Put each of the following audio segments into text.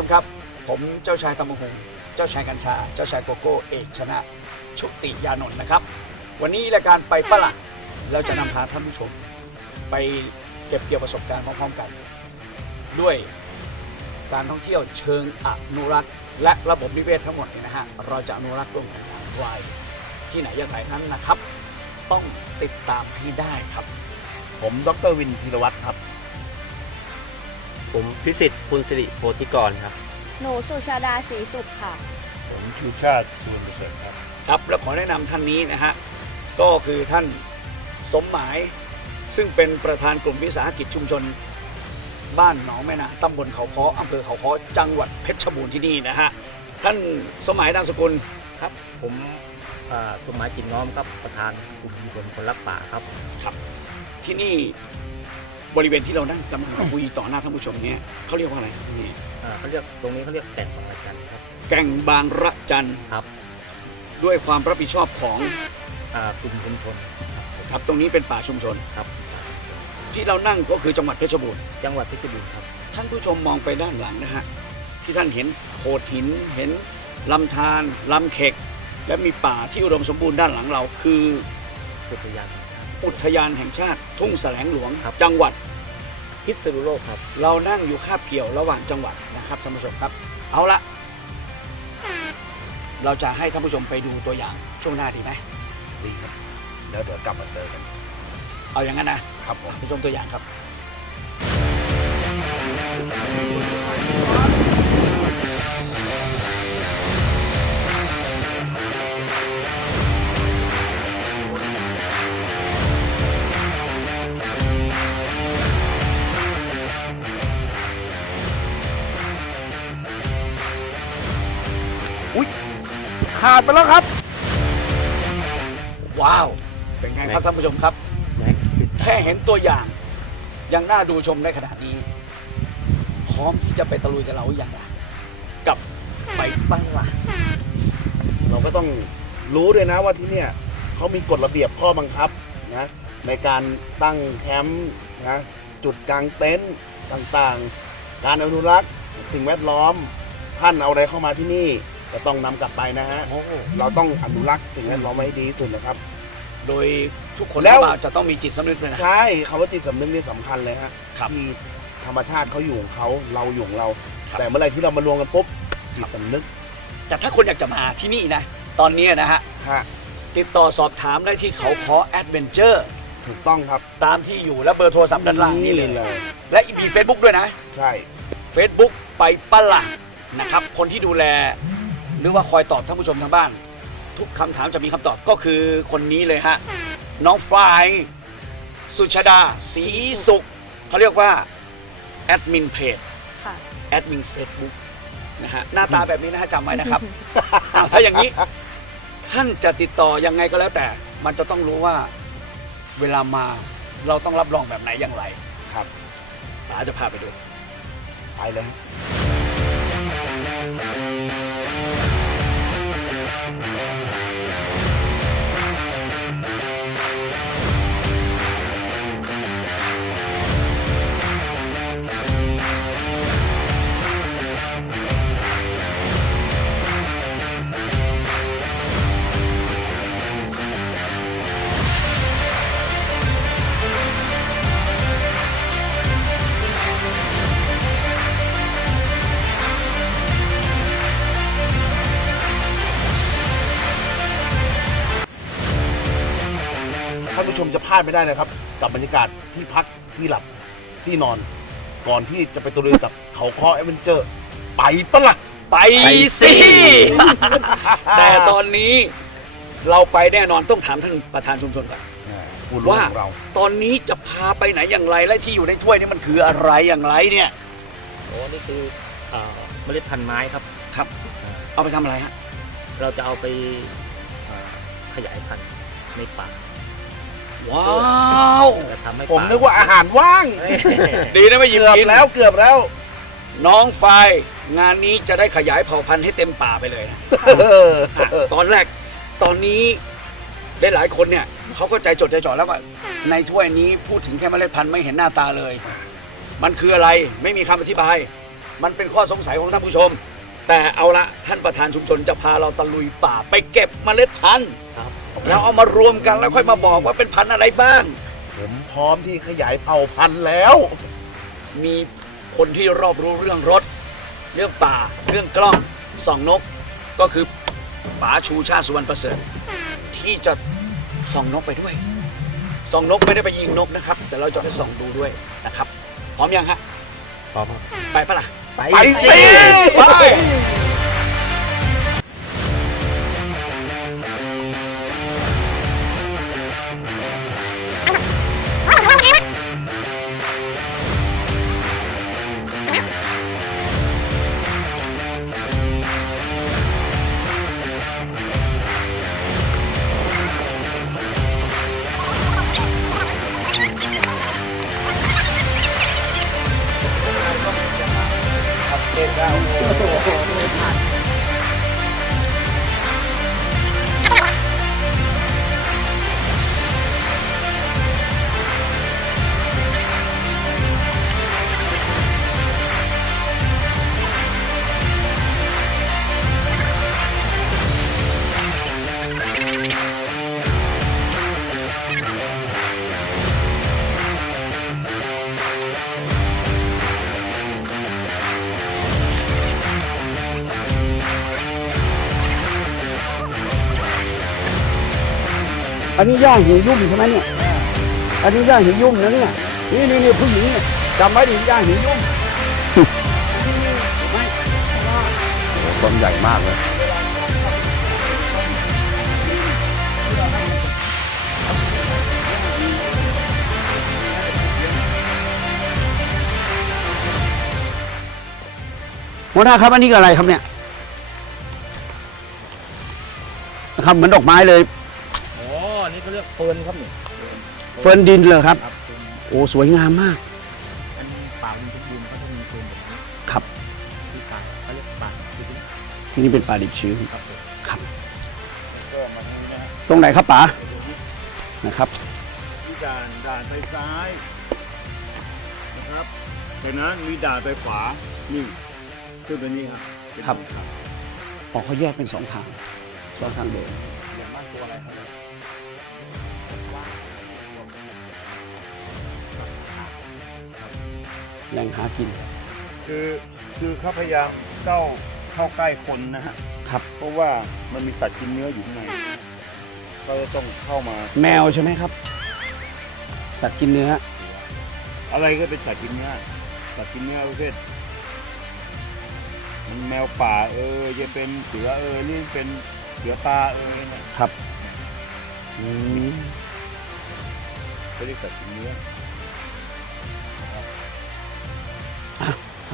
ผู้ชมครับ ผมเจ้าชายตำมะหงเจ้าชายกัญชา เจ้าชายโกโก้เอกชนะชุติยานนท์นะครับ วันนี้รายการไปปะละเราจะนำพาท่านผู้ชม ไปเก็บเกี่ยวประสบการณ์พร้อมๆกัน ด้วยการท่องเที่ยวเชิงอนุรักษ์และระบบนิเวศทั้งหมดเนี่ยนะฮะเราจะอนุรักษ์ร่วมกันอย่างไรที่ไหนอย่างไรนั้นนะครับ ต้องติดตามให้ได้ครับ ผมดรวินธีรวัตรครับ ผมพิสิทธิ์คุณสิริโพธิกรครับ หนูสุชาดาศรีสุขค่ะ ผมชูชาติสุวรรณประเสริฐครับ ครับและขอแนะนำท่านนี้นะฮะก็คือท่านสมหมาย ซึ่งเป็นประธานกลุ่มวิสาหกิจชุมชน บ้านหนองแม่นาตำบลเขาค้ออำเภอเขาค้อจังหวัดเพชรบูรณ์ที่นี่นะฮะท่านสมหมายนามสกุลครับผมอ่าสมหมายจินน้อมครับประธานกลุ่มชุมชนคนรักป่าครับ ที่นี่ บริเวณที่เรานั่งกำลังคุยต่อหน้าท่านผู้ชมเนี่ยเขาเรียกว่าอะไรที่นี่อ่าเขาเรียกตรงนี้เขาเรียกแต่งบางระจันครับแก่งบางระจันครับด้วยความรับผิดชอบของอ่ากลุ่มชุมชนครับผมครับตรงนี้เป็นป่าชุมชน ครับ ที่เรานั่งก็คือจังหวัดเพชรบูรณ์จังหวัดเพชรบูรณ์ครับท่านผู้ชมมองไปด้านหลังนะฮะที่ท่านเห็นโขดหินเห็นลำธารลำเข็กและมีป่าที่อุดมสมบูรณ์ด้านหลังเราคืออุทยานแห่งชาติ อุทยานแห่งชาติ ทุ่งแสลงหลวง ครับ จังหวัด พิษณุโลกครับ เรานั่งอยู่คาบเกี่ยวระหว่างจังหวัดนะครับท่านผู้ชมครับ เอาละเราจะให้ท่านผู้ชมไปดูตัวอย่างช่วงหน้าดีไหมดีครับแล้วเดี๋ยวกลับมาเจอกันเอาอย่างนั้นนะครับผม ไปชมตัวอย่างครับ ขาดไปแล้วครับ ว้าว เป็นไงครับท่านผู้ชมครับแม็กแค่เห็นตัวอย่าง ยังน่าดูชมได้ขนาดนี้ พร้อมที่จะไปตะลุยกับเราอย่างไรกับไปบ้านหลังเราก็ต้องรู้ด้วยนะว่าที่เนี่ยเขามีกฎระเบียบข้อบังคับนะในการตั้งแคมป์นะจุดกางเต็นท์ต่างๆ การอนุรักษ์ สิ่งแวดล้อม ท่านเอาอะไรเข้ามาที่นี่ จะต้องนำกลับไปนะฮะโอ้เราต้องอนุรักษ์สิ่งแวดล้อมไว้ให้ดีที่สุดนะครับ โดยทุกคนแล้ว เข้ามาจะต้องมีจิตสำนึกเลยนะ ใช่คำว่าจิตสำนึกนี่สำคัญเลยฮะครับที่ธรรมชาติเขาอยู่ของเขาเราอยู่ของเรา ครับ แต่เมื่อไหรที่เรามารวมกันปุ๊บจิตสำนึกแต่ถ้าคนอยากจะมาที่นี่นะ ตอนนี้นะฮะ ฮะติดต่อสอบถามได้ที่เขาขอแอดเวนเจอร์ถูกต้องครับตามที่อยู่และเบอร์โทรศัพท์ด้านล่างนี่เลยเลยและมีเฟซบุ๊กด้วยนะ ใช่ Facebook ไปปะละนะครับ คนที่ดูแล หรือว่าคอยตอบท่านผู้ชมทางบ้าน ทุกคำถามจะมีคำตอบก็คือคนนี้เลยฮะ น้องฟลายสุชาดาสีสุขเขาเรียกว่า แอดมินเพจค่ะ แอดมินเฟซบุ๊กนะฮะหน้าตาแบบนี้นะฮะจำไว้นะครับ อ้าวถ้าอย่างนี้ ท่านจะติดต่อยังไงก็แล้วแต่ มันจะต้องรู้ว่าเวลามาเราต้องรับรองแบบไหนอย่างไรครับป๋าจะพาไปดู ไปเลย ชมจะพลาดไม่ได้นะครับ กับบรรยากาศที่พักที่หลับที่นอน ก่อนที่จะไปตะลุยกับเขาคอแอดเวนเจอร์ ไปปะล่ะไปสิ แต่ตอนนี้เราไปแน่นอนต้องถามท่านประธานชุมชนก่อนผู้รู้ว่าของเราตอนนี้จะพาไปไหนอย่างไรและที่อยู่ในถ้วยนี่มันคืออะไรอย่างไรเนี่ย โอ้นี่คือเอ่อเมล็ดพันธุ์ไม้ครับ ครับ เอาไปทำอะไรฮะ เราจะเอาไปเอ่อขยายพันธุ์ในป่า ว้าวจะทำให้ผมป่นึกว่าอาหารว่างเอ้ยดีนะไม่หยิบเกือบกินแล้วเกือบแล้ว น้องไฟงานนี้จะได้ขยายเผ่าพันธุ์ให้เต็มป่าไปเลยนะเอออะตอนแรกตอนนี้ได้หลายคนเนี่ยเขาก็ใจจดใจจ่อแล้วว่าในถ้วยนี้พูดถึงแค่เมล็ดพันธุ์ไม่เห็นหน้าตาเลย มันคืออะไรไม่มีคำอธิบาย มันเป็นข้อสงสัยของท่านผู้ชม แต่เอาละท่านประธานชุมชนจะพาเราตะลุยป่าไปเก็บเมล็ดพันธุ์ครับแล้วเอามารวมกันแล้วค่อยมาบอกว่าเป็นพันธุ์อะไรบ้าง ผมพร้อมที่ขยายเผ่าพันธุ์แล้ว มีคนที่รอบรู้เรื่องรถ เรื่องป่า เรื่องกล้องส่องนก ก็คือป๋าชูชาติสุวรรณประเสริฐที่จะส่องนกไปด้วยส่องนกไม่ได้ไปยิงนกนะครับ แต่เราจะไปส่องดูด้วยนะครับ พร้อมยังฮะพร้อมครับไปปะล่ะ ไปไปสิไป อันนี้ย่างหิวยุ่มใช่ไหมเนี่ย อันนี้ย่างหิวยุ่มนะเนี่ย นี่นี่นี่ผู้หญิงเนี่ยจำไว้ดิย่างหิวยุ่มต้นใหญ่มากเลยหัวหน้าครับอันนี้คืออะไรครับเนี่ยนะครับเหมือนดอกไม้เลยโอ้ นี่เขาเรียกเฟิร์นครับนี่เฟิร์นดินเลยครับ ครับเป็นโอ้สวยงามมาก เป็นป่าวินทุกดินเขาจะมีเฟิร์นแบบนี้ครับ ที่ป่าเขาเรียกป่าคือที่ที่นี่เป็นป่าดิบชื้น ครับผมครับตรงไหนครับป๋านะครับ มีด่านด่านไปซ้ายนะครับจากนั้นมีด่านไปขวานี่ขึ้นไปนี่ครับเป็นครับทางออกเขาแยกเป็นสองทางสองทางเดินอย่างมากตัวอะไรครับ แหล่งหากิน คือคือเขาพยายามเข้าเข้าใกล้คนนะฮะครับ เพราะว่ามันมีสัตว์กินเนื้ออยู่ข้างในเขาจะต้องเข้ามา แมวใช่ไหมครับ สัตว์กินเนื้อ อะไรก็เป็นสัตว์กินเนื้อสัตว์กินเนื้อประเภทมันแมวป่าเออจะเป็นเสือเออนี่เป็นเสือตาเออเนี่ยครับอืม เขาเรียกสัตว์กินเนื้อ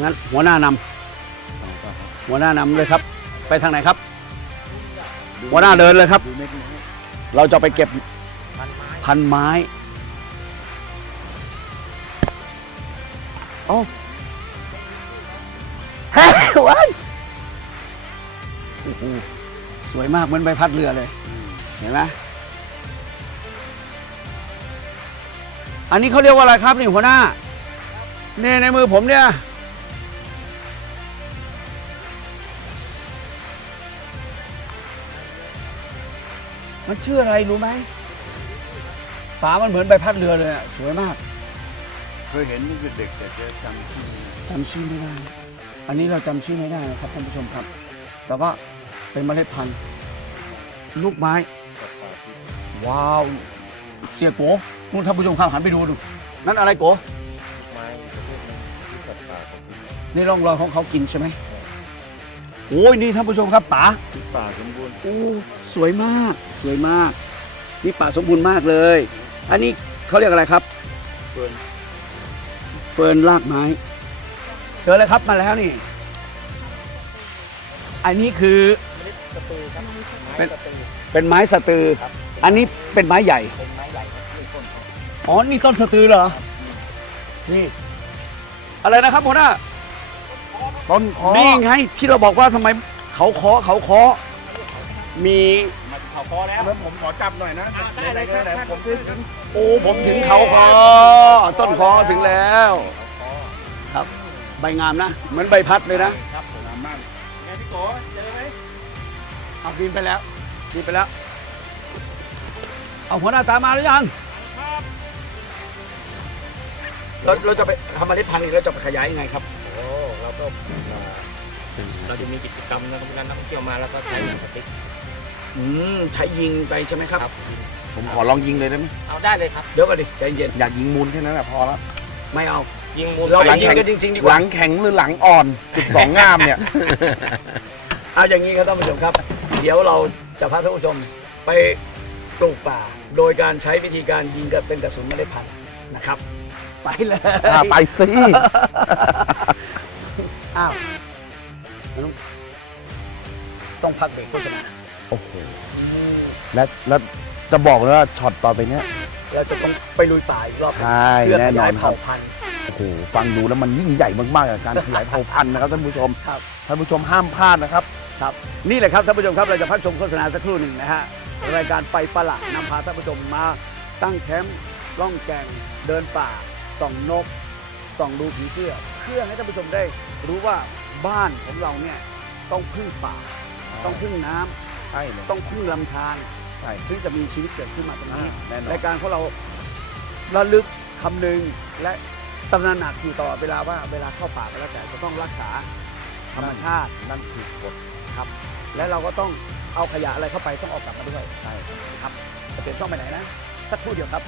งั้นหัวหน้านำหัวหน้านำเลยครับ ไปทางไหนครับ หัวหน้าเดินเลยครับ ดูเม็ดนะฮะเราจะไปเก็บพันไม้พันไม้โอ้เฮ้ยว้ายโอ้โหสวยมากเหมือนใบพัดเรือเลย เห็นไหมอันนี้เขาเรียกว่าอะไรครับนี่หัวหน้าเนี่ยในมือผมเนี่ย มันชื่ออะไรรู้ไหมฝามันเหมือนใบพัดเรือเลยอะสวยมากเคยเห็นตั้งแต่เด็กแต่จะจำชื่อจำชื่อไม่ได้ อันนี้เราจำชื่อไม่ได้นะครับท่านผู้ชมครับ แต่ว่าเป็นเมล็ดพันธุ์ลูกไม้ ว้าว เสียโกนู่นท่านผู้ชมครับหันไปดูดู นั่นอะไรโกไม้ประเภทนี้ที่สัตว์ป่าเขากินนี่ร่องรอยของเขากินใช่ไหม โอ้ยนี่ท่านผู้ชมครับป๋าที่ป่าสมบูรณ์โอ้สวยมากสวยมาก นี่ป่าสมบูรณ์มากเลยปอันนี้เขาเรียกอะไรครับเฟิร์นเฟิร์นรากไม้เจอเลยครับมาแล้วนี่ อันนี้คือสตูครับเป็นสตูเป็นไม้สตือ อันนี้เป็นไม้ใหญ่เป็นไม้ใหญ่ครับที่ต้นเขาอ๋อนี่ต้นสตือเหรอนี่อะไรนะครับหัวหน้า ต้นคอนี่ไงที่เราบอกว่าทำไมเขาเคาะเขาเคาะมีมาเขาคอแล้ว แล้วผมขอจับหน่อยนะอ่าได้เลยครับ หนๆผมถึงโอ้ผมถึงเขาคอต้นคอถึงแล้ว ครับใบงามนะ เหมือนใบพัดเลยนะ ครับผมมากไงพี่โกเจอไหมเอาบินไปแล้วบินไปแล้ว เอาหัวหน้าตามมาหรือยังเราเราจะไปทำเมล็ดพันธุ์นี่เราจะไปขยายยังไงครับโอ้เรา ก็อ่าเราจะมีกิจกรรมนะครับการนักท่องเที่ยวมาแล้วก็ใช้หนังสติ๊กอืมใช้ยิงไปใช่ไหมครับ ครับ ผมขอลองยิงเลยได้ไหมเอาได้เลยครับ เดี๋ยวก่อนดิใจเย็นอยากยิงมูลแค่นั้นแหละพอแล้วไม่เอา ยิงมูลเราไปไปยิยิงงกันจริงๆดีกหลัว่า งแข็งหรือหลังอ่อนจุดสองงามเนี่ย เอาอย่างนี้ครับท่านผู้ชมครับ เดี๋ยวเราจะพาท่านผู้ชมไปปลูกป่า โดยการใช้วิธีการยิงกับเป็นกระสุนเมล็ดพันธุ์นะครับ ไปเลย อ่าไปสิ อ้าวต้องพักเบรกโฆษณาโอ้โหและแล้วจะบอกเลยว่าช็อตต่อไปเนี้ย เราจะต้องไปลุยป่าอีกรอบหนึ่งใช่เพื่อแน่ขนอยานครัเผ่าบพันธุ์ โอ้โหฟังดูแล้วมันยิ่งใหญ่มากๆกับการขยายเผ่าพันธุ์นะครับท่านผู้ชมครับ ท่านผู้ชมห้ามพลาดนะครับ ครับนี่แหละครับท่านผู้ชมครับเราจะพักชมโฆษณาสักครู่หนึ่งนะฮะรายการไปประหลาดนำพาท่านผู้ชมมาตั้งแคมป์ล่องแก่งเดินป่าส่องนก ส่องดูผีเสื้อ เพื่อให้ท่านผู้ชมได้รู้ว่าบ้านของเราเนี่ยต้องพึ่งป่า ต้องพึ่งน้ำใช่เลยต้องพึ่งลำธารใช่ ถึงจะมีชีวิตเกิดขึ้นมาตรงนี้แน่นอน รายการของเราระลึกคำนึงและตำนานหนักอยู่ตลอดเวลาว่าเวลาเข้าป่าก็แล้วแต่จะต้องรักษาธรรมชาติ นั่นคือกฎครับและเราก็ต้องเอาขยะอะไรเข้าไปต้องเอากลับมาด้วยใช่ครับจะเปลี่ยนช่องไปไหนนะ สักครู่เดียวครับ